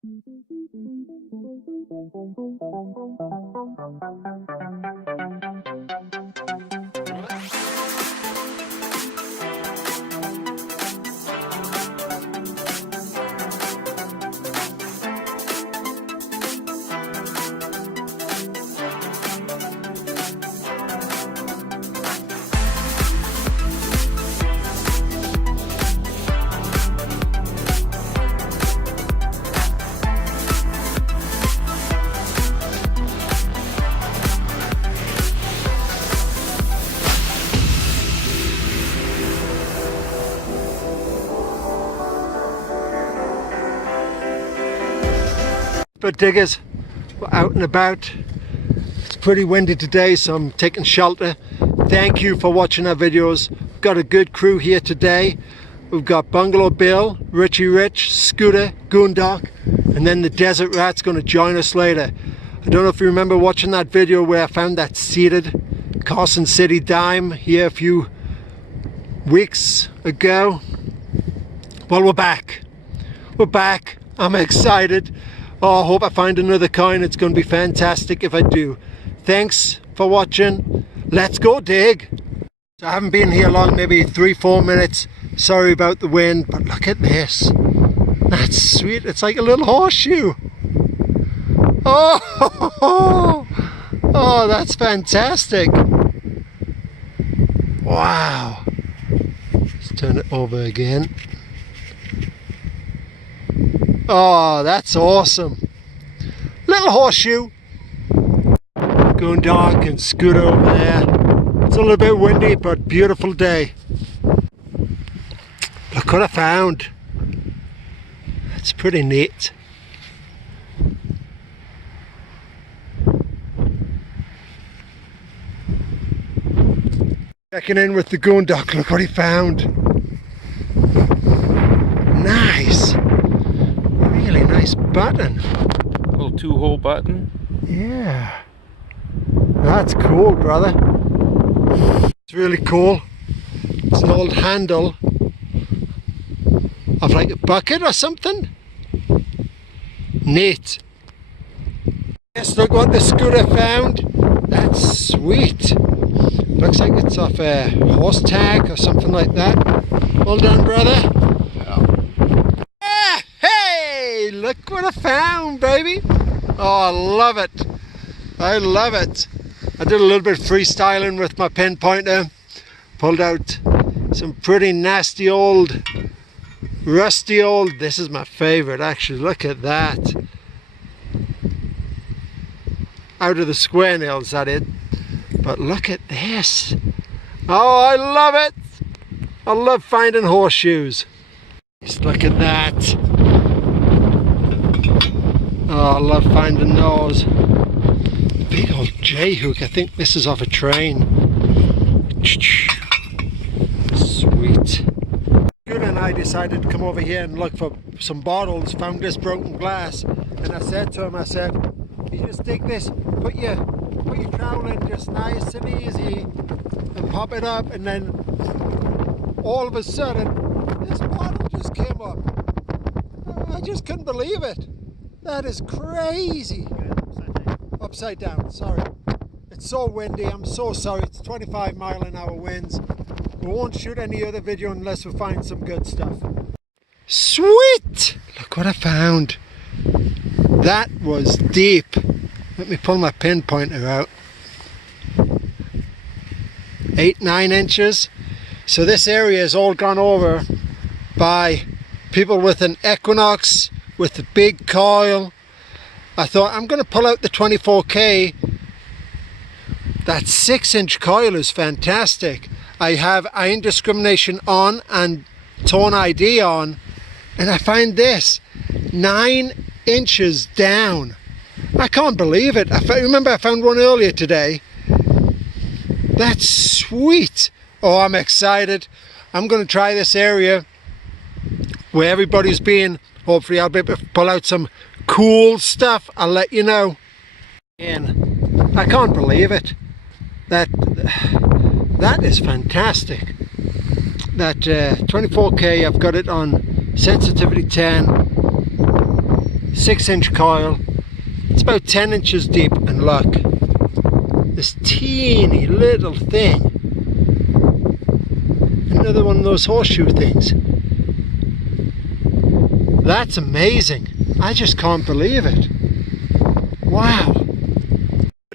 Spud diggers, we're out and about. It's pretty windy today, so I'm taking shelter. Thank you for watching our videos. Got a good crew here today. We've got Bungalow Bill, Richie Rich, Scooter, Goondock, and then the Desert Rat's going to join us later. I don't know if you remember watching that video where I found that seated Carson City dime here a few weeks ago. Well, we're back. We're back. I'm excited. Oh, I hope I find another coin. It's going to be fantastic if I do. Thanks for watching. Let's go dig. So I haven't been here long, maybe 3-4 minutes. Sorry about the wind, but look at this. That's sweet. It's like a little horseshoe. Oh, oh, that's fantastic. Wow. Let's turn it over again. Oh, that's awesome. Little horseshoe. Goondock and Scooter over there. It's a little bit windy, but beautiful day. Look what I found. That's pretty neat. Checking in with the Goondock. Look what he found. Nice. Really nice button. Little 2-hole button. Yeah. That's cool, brother. It's really cool. It's an old handle of like a bucket or something. Neat. Yes, look what the Scooter found. That's sweet. Looks like it's off a horse tag or something like that. Well done, brother. Hey, look what I found, baby. Oh, I love it. I love it. I did a little bit of freestyling with my pinpointer. Pulled out some pretty nasty old, rusty old, this is my favorite actually, look at that. Out of the square nails, that it. But look at this. Oh, I love it. I love finding horseshoes. Just look at that. Oh, I love finding those. Big old J-hook. I think this is off a train. Sweet. Good, and I decided to come over here and look for some bottles. Found this broken glass, and I said to him, I said, you just take this, put your trowel in just nice and easy, and pop it up, and then all of a sudden, this bottle just came up. I just couldn't believe it. That is crazy. Upside down, sorry. It's so windy, I'm so sorry. It's 25-mile-an-hour winds. We won't shoot any other video unless we find some good stuff. Sweet! Look what I found. That was deep. Let me pull my pinpointer out. 8-9 inches. So this area is all gone over by people with an Equinox, with a big coil. I thought I'm going to pull out the 24K. That 6-inch coil is fantastic. I have iron discrimination on and tone ID on, and I find this 9 inches down. I can't believe it. Remember I found one earlier today. That's sweet. Oh, I'm excited. I'm going to try this area where everybody's been. Hopefully I'll be able to pull out some cool stuff. I'll let you know. And I can't believe it. That is fantastic. That 24K, I've got it on sensitivity 10. 6-inch coil. It's about 10 inches deep, and look, this teeny little thing. Another one of those horseshoe things. That's amazing. I just can't believe it. Wow.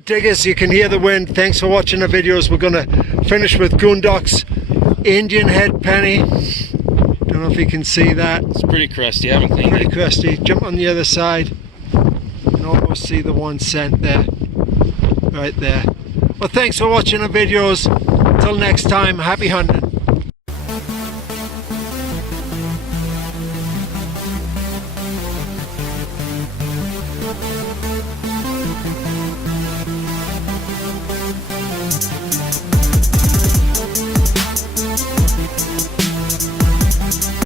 Diggers, you can hear the wind. Thanks for watching the videos. We're going to finish with Goondocks Indian head penny. Don't know if you can see that. It's pretty crusty. I haven't cleaned Pretty it. crusty. Jump on the other side. You can almost see the 1 cent there. Right there. Well, thanks for watching the videos. Until next time, happy hunting.